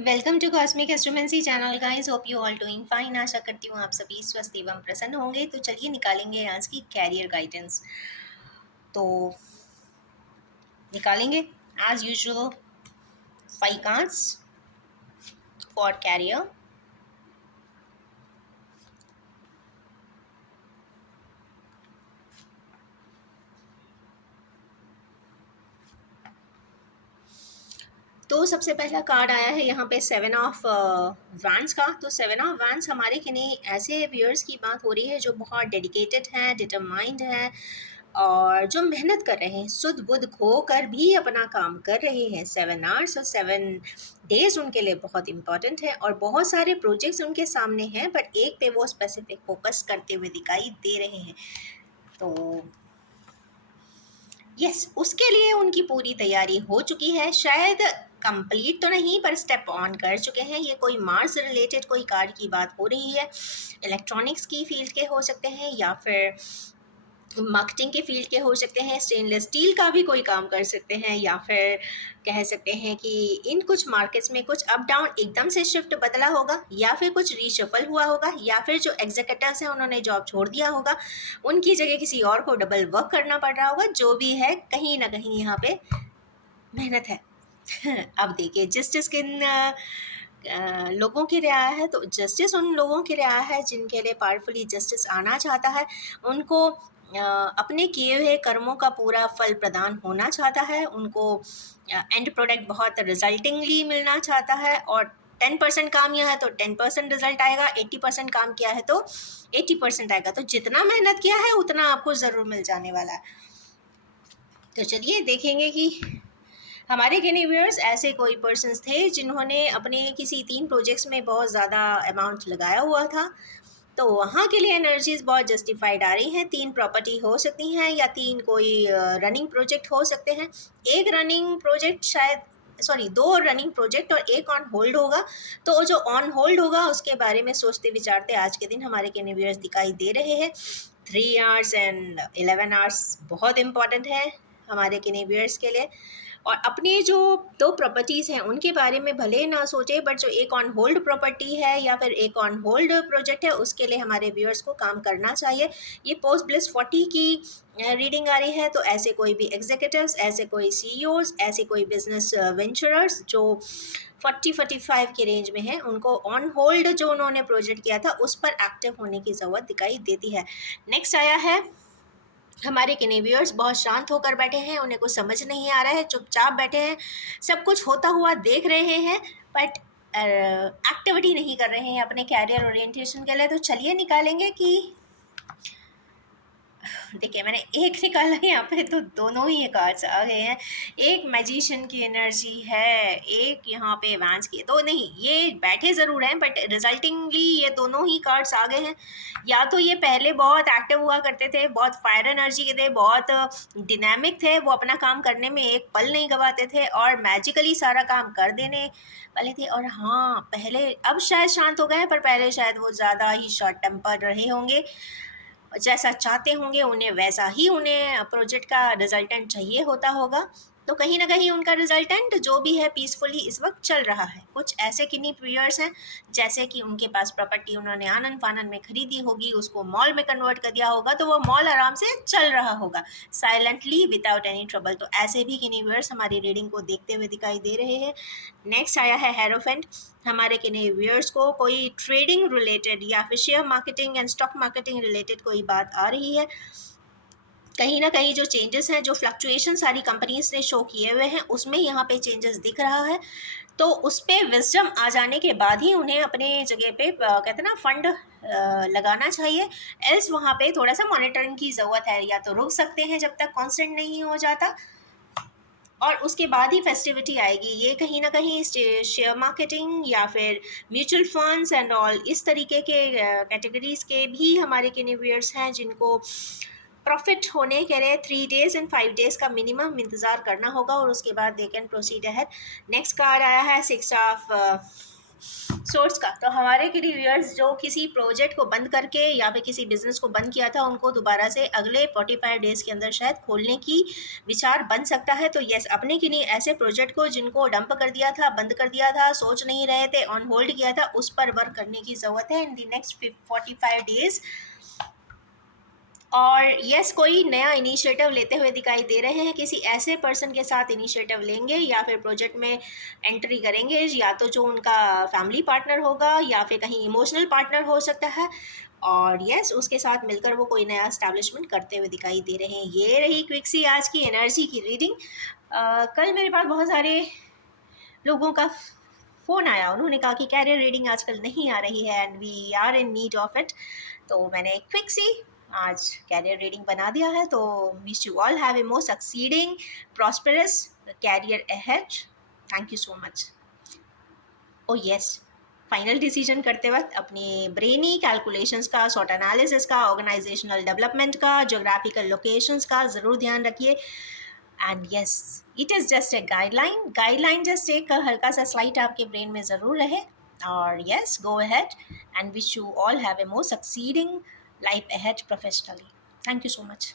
Welcome to cosmic astromancy channel guys. Hope you all doing fine. आशा करती हूँ आप सभी स्वस्थ एवं प्रसन्न होंगे। तो चलिए निकालेंगे आज की कैरियर गाइडेंस। तो निकालेंगे as usual 5 cards for career. तो सबसे पहला कार्ड आया है यहाँ पे 7 ऑफ वैंड्स का। तो 7 ऑफ वैंड्स हमारे किन्हीं ऐसे व्यूअर्स की बात हो रही है जो बहुत डेडिकेटेड हैं, डिटरमाइंड हैं और जो मेहनत कर रहे हैं, सुध बुध खो कर भी अपना काम कर रहे हैं। 7 आवर्स और 7 डेज उनके लिए बहुत इंपॉर्टेंट है और बहुत सारे प्रोजेक्ट्स उनके सामने हैं, बट एक पे वो स्पेसिफिक फोकस करते हुए दिखाई दे रहे हैं। तो यस, उसके लिए उनकी पूरी तैयारी हो चुकी है। शायद कंप्लीट तो नहीं पर स्टेप ऑन कर चुके हैं। ये कोई मार्स रिलेटेड कोई कार्ड की बात हो रही है। इलेक्ट्रॉनिक्स की फील्ड के हो सकते हैं या फिर मार्केटिंग के फील्ड के हो सकते हैं, स्टेनलेस स्टील का भी कोई काम कर सकते हैं, या फिर कह सकते हैं कि इन कुछ मार्केट्स में कुछ अप डाउन एकदम से शिफ्ट बदला होगा, या फिर कुछ रीशफल हुआ होगा, या फिर जो एग्जीक्यूटिव्स हैं उन्होंने जॉब छोड़ दिया होगा, उनकी जगह किसी और को डबल वर्क करना पड़ रहा होगा। जो भी है, कहीं ना कहीं यहाँ पे मेहनत है। अब देखिए जस्टिस किन लोगों के लिए आया है। तो जस्टिस उन लोगों के लिए आया है जिनके लिए पावरफुली जस्टिस आना चाहता है। उनको अपने किए हुए कर्मों का पूरा फल प्रदान होना चाहता है। उनको एंड प्रोडक्ट बहुत रिजल्टिंगली मिलना चाहता है। और 10% काम किया है तो 10% रिजल्ट आएगा, 80% काम किया है तो 80% आएगा। तो जितना मेहनत किया है उतना आपको ज़रूर मिल जाने वाला है। तो चलिए देखेंगे कि हमारे किन्हीं व्यूअर्स ऐसे कोई पर्सन्स थे जिन्होंने अपने किसी 3 प्रोजेक्ट्स में बहुत ज़्यादा अमाउंट लगाया हुआ था। तो वहाँ के लिए एनर्जीज बहुत जस्टिफाइड आ रही हैं। 3 प्रॉपर्टी हो सकती हैं या 3 कोई रनिंग प्रोजेक्ट हो सकते हैं। एक रनिंग प्रोजेक्ट शायद, सॉरी 2 रनिंग प्रोजेक्ट और एक ऑन होल्ड होगा। तो जो ऑन होल्ड होगा उसके बारे में सोचते विचारते आज के दिन हमारे किन्हीं व्यूअर्स दिखाई दे रहे हैं। 3 आवर्स एंड 11 आवर्स बहुत इंपॉर्टेंट है हमारे किन्हीं व्यूअर्स के लिए। और अपनी जो 2 प्रॉपर्टीज़ हैं उनके बारे में भले ना सोचे, बट जो एक ऑन होल्ड प्रॉपर्टी है या फिर एक ऑन होल्ड प्रोजेक्ट है उसके लिए हमारे व्यूअर्स को काम करना चाहिए। ये पोस्ट ब्लिस 40 की रीडिंग आ रही है। तो ऐसे कोई भी एग्जीक्यूटिव्स, ऐसे कोई सीईओज, ऐसे कोई बिजनेस वेंचरर्स जो 40-45 की रेंज में है, उनको ऑन होल्ड जो उन्होंने प्रोजेक्ट किया था उस पर एक्टिव होने की ज़रूरत दिखाई देती है। नेक्स्ट आया है हमारे किन्हीं व्यूअर्स बहुत शांत होकर बैठे हैं, उन्हें कुछ समझ नहीं आ रहा है, चुपचाप बैठे हैं, सब कुछ होता हुआ देख रहे हैं, बट एक्टिविटी नहीं कर रहे हैं अपने कैरियर ओरिएंटेशन के लिए। तो चलिए निकालेंगे कि देखिए मैंने एक निकाला यहाँ पे तो दोनों ही कार्ड्स आ गए हैं। एक मैजिशियन की एनर्जी है, एक यहाँ पे वैंस की। तो नहीं, ये बैठे ज़रूर हैं बट रिजल्टिंगली ये दोनों ही कार्ड्स आ गए हैं। या तो ये पहले बहुत एक्टिव हुआ करते थे, बहुत फायर एनर्जी के थे, बहुत डिनामिक थे, वो अपना काम करने में एक पल नहीं गवाते थे और मैजिकली सारा काम कर देने वाले थे। और हाँ, पहले, अब शायद शांत हो गए हैं पर पहले शायद वो ज़्यादा ही शॉर्ट टेम्पर रहे होंगे। जैसा चाहते होंगे उन्हें वैसा ही उन्हें प्रोजेक्ट का रिजल्टेंट चाहिए होता होगा। तो कहीं ना कहीं उनका रिजल्टेंट जो भी है पीसफुली इस वक्त चल रहा है। कुछ ऐसे किन्हीं प्लेयर्स हैं जैसे कि उनके पास प्रॉपर्टी उन्होंने आनन फानन में खरीदी होगी, उसको मॉल में कन्वर्ट कर दिया होगा, तो वो मॉल आराम से चल रहा होगा साइलेंटली विदाउट एनी ट्रबल। तो ऐसे भी किन्हीं व्यूअर्स हमारी रीडिंग को देखते हुए दिखाई दे रहे हैं। नेक्स्ट आया है हेरोफेंट। हमारे किन्हीं व्यूअर्स को कोई ट्रेडिंग रिलेटेड या फिर share marketing and stock marketing related कोई बात आ रही है। कहीं ना कहीं जो चेंजेस हैं, जो फ्लक्चुएशन सारी कंपनीज ने शो किए हुए हैं, उसमें यहाँ पे चेंजेस दिख रहा है। तो उस पर विजडम आ जाने के बाद ही उन्हें अपने जगह पे कहते हैं ना फंड लगाना चाहिए। एल्स वहाँ पे थोड़ा सा मॉनिटरिंग की ज़रूरत है। या तो रुक सकते हैं जब तक कांस्टेंट नहीं हो जाता, और उसके बाद ही फेस्टिविटी आएगी। ये कहीं ना कहीं शेयर मार्केटिंग या फिर म्यूचुअल फंड्स एंड ऑल इस तरीके के कैटेगरीज के भी हमारे किन्हीं हैं जिनको प्रॉफिट होने के लिए 3 days एंड 5 days का मिनिमम इंतज़ार करना होगा और उसके बाद they can proceed ahead. Next card आया है 6 ऑफ सोर्स का, तो हमारे व्यूअर्स जो किसी प्रोजेक्ट को बंद करके या फिर किसी बिजनेस को बंद किया था, उनको दोबारा से अगले 45 डेज के अंदर शायद खोलने की विचार बन सकता है। तो यस, अपने किन्हीं ऐसे प्रोजेक्ट को जिनको डंप कर दिया था, बंद कर दिया था, सोच नहीं रहे थे, ऑन होल्ड किया था, उस पर वर्क करने की ज़रूरत है इन द नेक्स्ट 45 डेज। और यस, कोई नया इनिशिएटिव लेते हुए दिखाई दे रहे हैं, किसी ऐसे पर्सन के साथ इनिशिएटिव लेंगे या फिर प्रोजेक्ट में एंट्री करेंगे, या तो जो उनका फैमिली पार्टनर होगा या फिर कहीं इमोशनल पार्टनर हो सकता है, और यस उसके साथ मिलकर वो कोई नया एस्टैब्लिशमेंट करते हुए दिखाई दे रहे हैं। ये रही क्विक सी आज की एनर्जी की रीडिंग। कल मेरे पास बहुत सारे लोगों का फ़ोन आया, उन्होंने कहा कि कैरियर रीडिंग आजकल नहीं आ रही है and we are in need of it. तो मैंने क्विक सी आज कैरियर रीडिंग बना दिया है। तो wish you all have a more succeeding prosperous career ahead. Thank you so much. Oh yes, final decision करते वक्त अपने ब्रेनी कैलकुलेशंस का, सॉट एनालिसिस का, ऑर्गेनाइजेशनल डेवलपमेंट का, जोग्राफिकल लोकेशंस का ज़रूर ध्यान रखिए। And yes, it is just a guideline just एक हल्का सा स्लाइट आपके ब्रेन में ज़रूर रहे। और yes, go ahead and wish you all have a more succeeding life ahead professionally. Thank you so much.